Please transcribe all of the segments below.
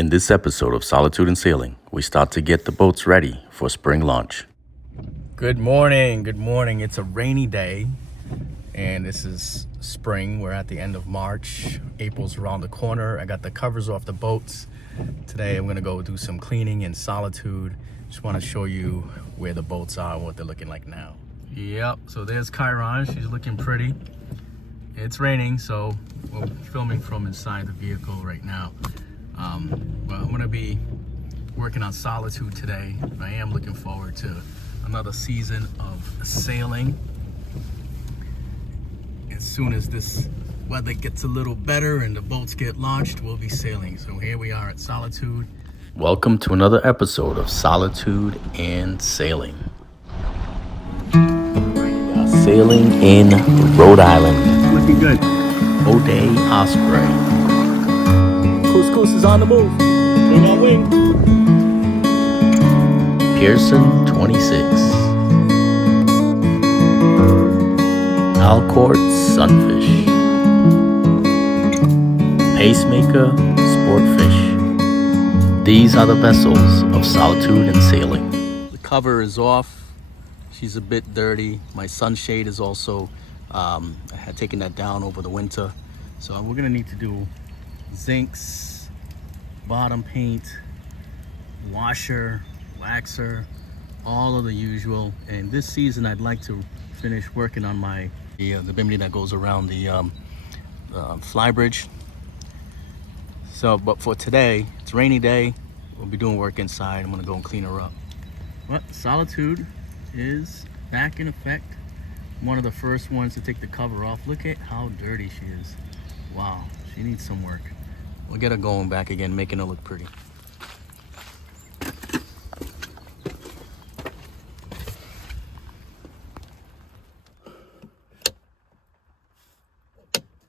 In this episode of Solitude and Sailing, we start to get the boats ready for spring launch. Good morning. It's a rainy day, and this is spring. We're at the end of March. April's around the corner. I got the covers off the boats. Today I'm gonna go do some cleaning in Solitude. Just want to show you where the boats are and what they're looking like now. Yep, so there's Chiron. She's looking pretty. It's raining, so we're filming from inside the vehicle right now. Well, I'm gonna be working on Solitude today. I am looking forward to another season of sailing. As soon as this weather gets a little better and the boats get launched, we'll be sailing. So here we are at Solitude. Welcome to another episode of Solitude and Sailing. We are sailing in Rhode Island. Looking good. Cory Asbury. Couscous is on the move. Wing on wing. Pearson 26. Alcourt Sunfish. Pacemaker Sportfish. These are the vessels of Solitude and Sailing. The cover is off. She's a bit dirty. My sunshade is also, I had taken that down over the winter. So we're gonna need to do zincs, bottom paint, washer, waxer, all of the usual. And this season I'd like to finish working on the bimini that goes around the fly bridge. So, but for today, it's a rainy day. We'll be doing work inside. I'm gonna go and clean her up. But Solitude is back in effect. I'm one of the first ones to take the cover off. Look at how dirty she is. Wow, she needs some work. We'll get her going back again, making her look pretty.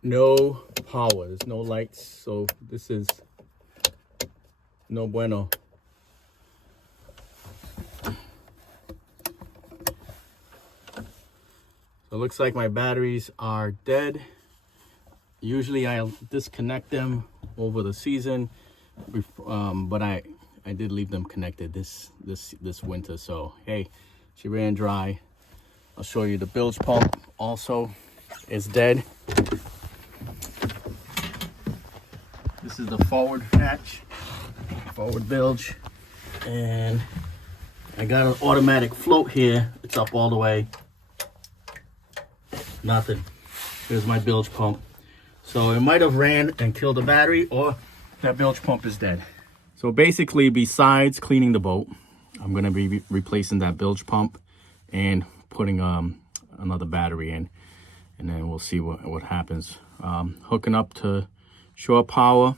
No power, there's no lights, so this is no bueno. So it looks like my batteries are dead. Usually I'll disconnect them over the season, but I did leave them connected this winter. So hey, she ran dry. I'll show you the bilge pump also is dead. This is the forward hatch, forward bilge, and I got an automatic float here. It's up all the way. Nothing. Here's my bilge pump. So it might have ran and killed the battery, or that bilge pump is dead. So basically, besides cleaning the boat, I'm gonna be replacing that bilge pump and putting another battery in, and then we'll see what happens. Hooking up to shore power.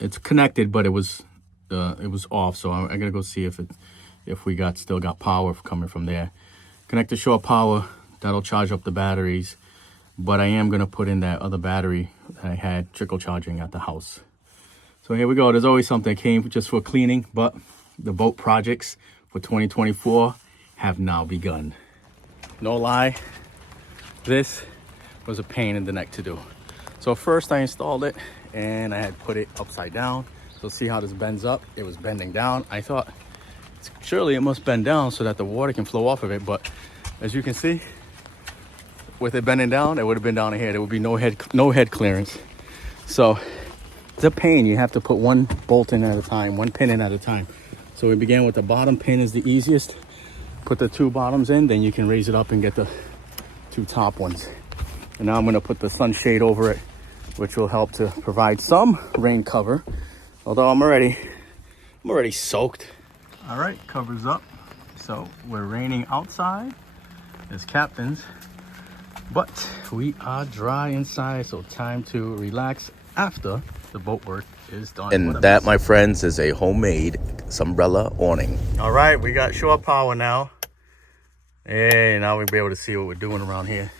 It's connected, but it was off. So I gotta go see if we still got power coming from there. Connect to shore power. That'll charge up the batteries. But I am gonna put in that other battery that I had trickle charging at the house. So here we go. There's always something that came just for cleaning, but the boat projects for 2024 have now begun. No lie, this was a pain in the neck to do. So first I installed it and I had put it upside down. So see how this bends up? It was bending down. I thought surely it must bend down so that the water can flow off of it, but as you can see, with it bending down, it would have been down here. There would be no head clearance. So it's a pain. You have to put one bolt in at a time, one pin in at a time. So we began with the bottom pin is the easiest. Put the two bottoms in, then you can raise it up and get the two top ones. And now I'm gonna put the sunshade over it, which will help to provide some rain cover. Although I'm already soaked. All right, cover's up. So we're raining outside as captains. But we are dry inside, so time to relax after the boat work is done. And that, my friends, is a homemade umbrella awning. All right, we got shore power now. Hey, now we'll be able to see what we're doing around here.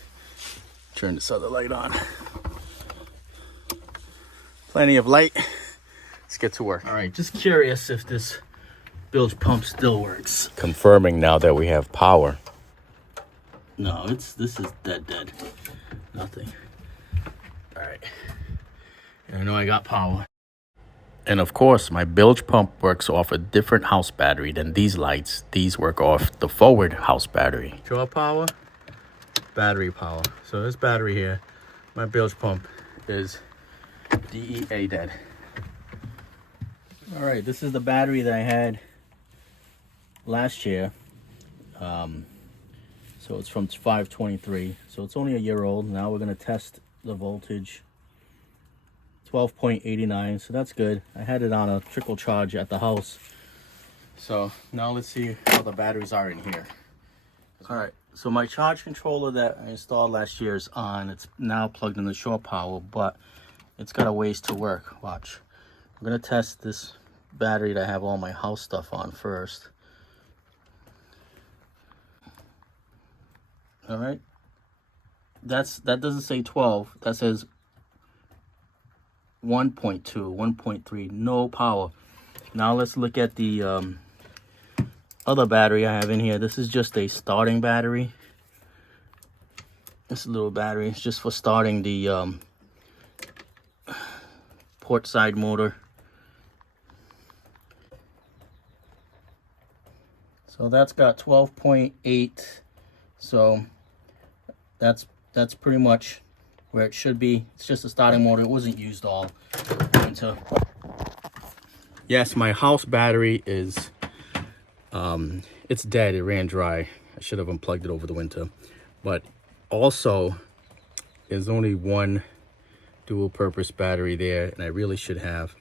Turn this other light on. Plenty of light. Let's get to work. All right, just curious if this bilge pump still works. Confirming now that we have power. No, this is dead. Nothing. All right. And I know I got power. And of course, my bilge pump works off a different house battery than these lights. These work off the forward house battery. Draw power, battery power. So this battery here, my bilge pump is DEA dead. All right, this is the battery that I had last year. So it's from 523. So it's only a year old. Now we're gonna test the voltage. 12.89, so that's good. I had it on a trickle charge at the house. So now let's see how the batteries are in here. All right, so my charge controller that I installed last year is on. It's now plugged in the shore power, but it's got a ways to work. Watch. I'm gonna test this battery that I have all my house stuff on first. All right, that doesn't say 12. That says 1.2, 1.3, no power. Now let's look at the other battery I have in here. This is just a starting battery. This little battery is just for starting the port side motor. So that's got 12.8. So that's pretty much where it should be. It's just a starting motor. It wasn't used all winter. Yes, my house battery is it's dead. It ran dry. I should have unplugged it over the winter. But also there's only one dual purpose battery there, and I really should have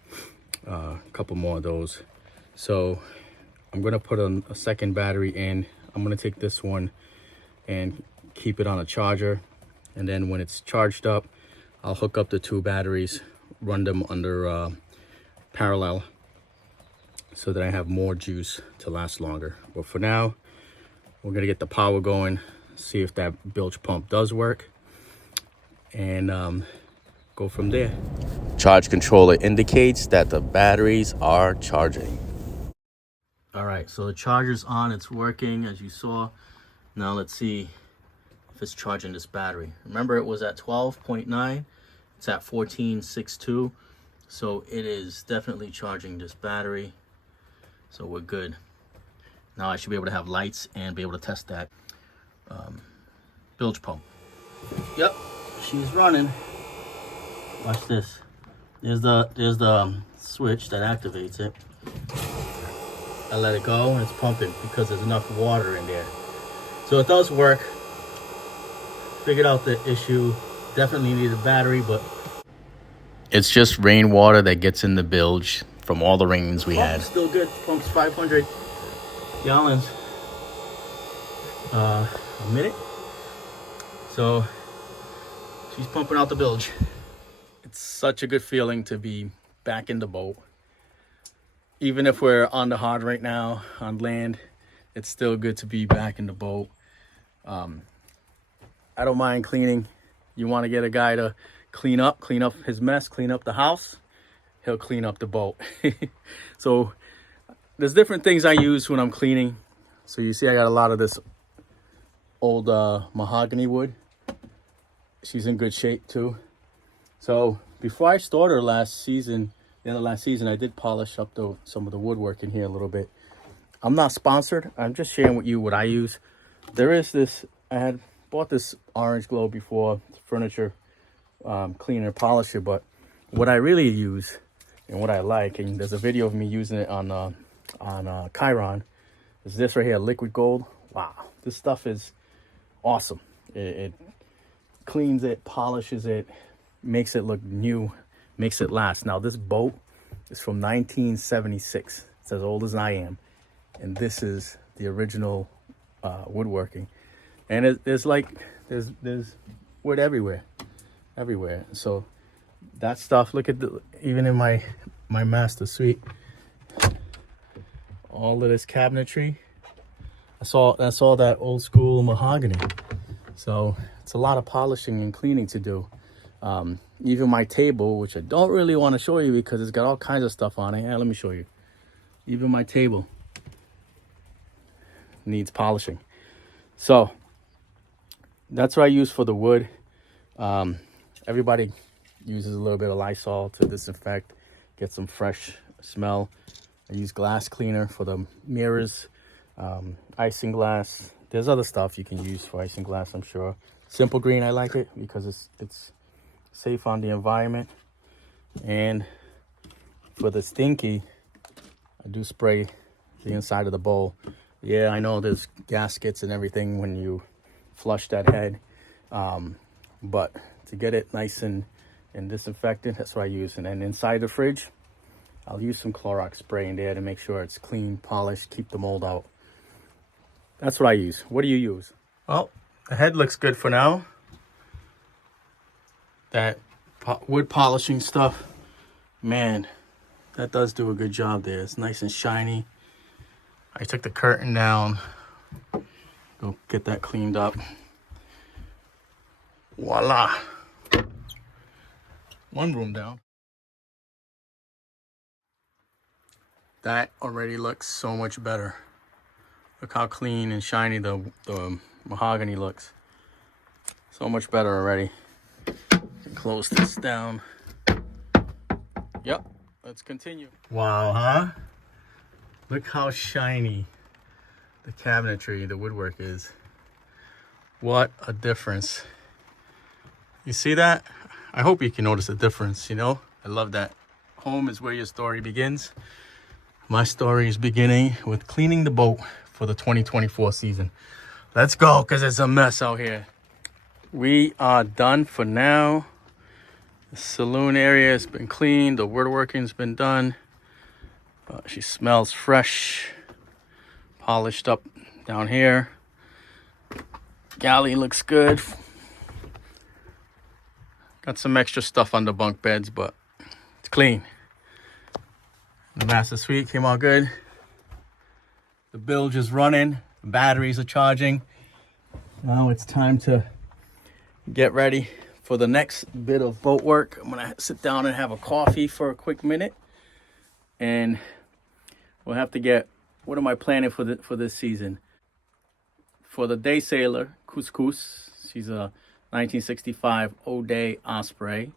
a couple more of those. So I'm gonna put a second battery in. I'm gonna take this one and keep it on a charger, and then when it's charged up, I'll hook up the two batteries, run them under parallel, so that I have more juice to last longer. But for now, we're gonna get the power going, see if that bilge pump does work, and go from there. Charge controller indicates that the batteries are charging. All right, so the charger's on, it's working as you saw. Now let's see if it's charging this battery. Remember, it was at 12.9, it's at 14.62, so it is definitely charging this battery. So we're good. Now I should be able to have lights and be able to test that bilge pump. Yep, she's running. Watch this. There's the switch that activates it. I let it go and it's pumping because there's enough water in there. So it does work. Figured out the issue. Definitely need a battery, but It's just rainwater that gets in the bilge from all the rains we had. still good. Pumps 500 gallons a minute. So she's pumping out the bilge. It's such a good feeling to be back in the boat. Even if we're on the hard right now on land, it's still good to be back in the boat. I don't mind cleaning. You want to get a guy to clean up his mess, clean up the house, he'll clean up the boat. So there's different things I use when I'm cleaning. So you see I got a lot of this old mahogany wood. She's in good shape too. So before I started her last season, the end of last season, I did polish up some of the woodwork in here a little bit. I'm not sponsored. I'm just sharing with you what I use. There is this, I had bought this orange glow before, furniture cleaner, polisher, but what I really use and what I like, and there's a video of me using it on Chiron, is this right here, liquid gold. Wow, this stuff is awesome. It cleans it, polishes it, makes it look new, makes it last. Now this boat is from 1976. It's as old as I am, and this is the original woodworking. And there's wood everywhere. So that stuff, look at even in my master suite, all of this cabinetry, that's all that old school mahogany. So it's a lot of polishing and cleaning to do. Even my table, which I don't really want to show you because it's got all kinds of stuff on it. Yeah, let me show you. Even my table needs polishing. So that's what I use for the wood. Everybody uses a little bit of Lysol to disinfect, get some fresh smell. I use glass cleaner for the mirrors, icing glass. There's other stuff you can use for icing glass, I'm sure. Simple green, I like it because it's safe on the environment. And for the stinky, I do spray the inside of the bowl. Yeah, I know there's gaskets and everything when you flush that head. But to get it nice and disinfectant, that's what I use. And then inside the fridge, I'll use some Clorox spray in there to make sure it's clean, polished, keep the mold out. That's what I use. What do you use? Well, the head looks good for now. That wood polishing stuff, man, that does do a good job there. It's nice and shiny. I took the curtain down. Go get that cleaned up. Voila. One room down. That already looks so much better. Look how clean and shiny the mahogany looks. So much better already. Close this down. Yep, let's continue. Wow, huh? Look how shiny the cabinetry, the woodwork is. What a difference. You see that? I hope you can notice the difference, you know? I love that. Home is where your story begins. My story is beginning with cleaning the boat for the 2024 season. Let's go, because it's a mess out here. We are done for now. The saloon area has been cleaned. The woodworking's been done. She smells fresh. Polished up down here. Galley looks good. Got some extra stuff on the bunk beds, but it's clean. The master suite came out good. The bilge is running. The batteries are charging. Now it's time to get ready for the next bit of boat work. I'm gonna sit down and have a coffee for a quick minute, and we'll have to get, what am I planning for this season? For the day sailor, Couscous, she's a 1965 O'Day Osprey.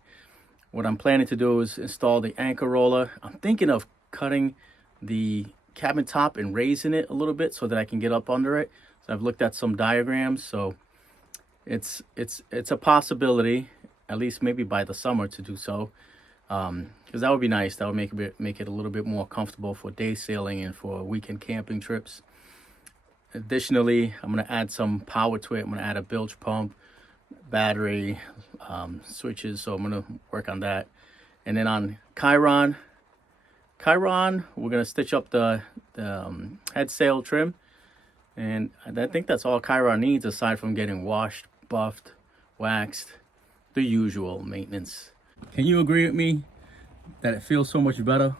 What I'm planning to do is install the anchor roller. I'm thinking of cutting the cabin top and raising it a little bit so that I can get up under it. So I've looked at some diagrams, so it's a possibility, at least maybe by the summer, to do so, because that would be nice. That would make it a little bit more comfortable for day sailing and for weekend camping trips. Additionally, I'm going to add some power to it. I'm going to add a bilge pump, battery, switches, so I'm going to work on that. And then on Chiron, we're going to stitch up the head sail trim. And I think that's all Chiron needs, aside from getting washed, buffed, waxed, the usual maintenance. Can you agree with me that it feels so much better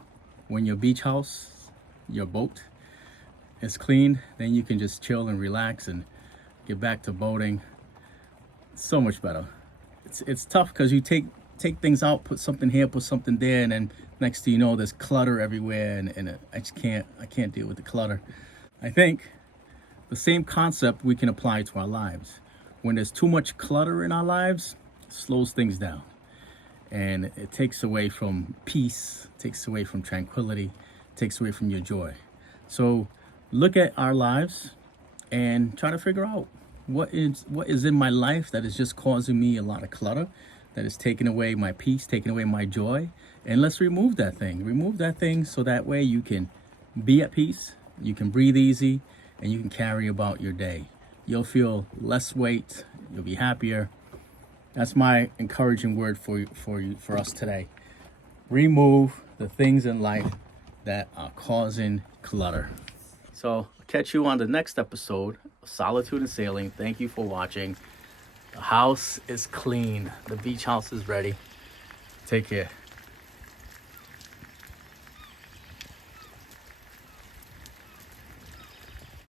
when your beach house, your boat, is clean? Then you can just chill and relax and get back to boating. So much better. It's tough because you take things out, put something here, put something there, and then next thing you know, there's clutter everywhere, and I can't deal with the clutter. I think the same concept we can apply to our lives. When there's too much clutter in our lives, it slows things down. And it takes away from peace, takes away from tranquility, takes away from your joy. So look at our lives and try to figure out what is in my life that is just causing me a lot of clutter, that is taking away my peace, taking away my joy. And let's remove that thing. Remove that thing so that way you can be at peace, you can breathe easy, and you can carry about your day. You'll feel less weight. You'll be happier. That's my encouraging word for us today. Remove the things in life that are causing clutter. So I'll catch you on the next episode of Solitude and Sailing. Thank you for watching. The house is clean. The beach house is ready. Take care.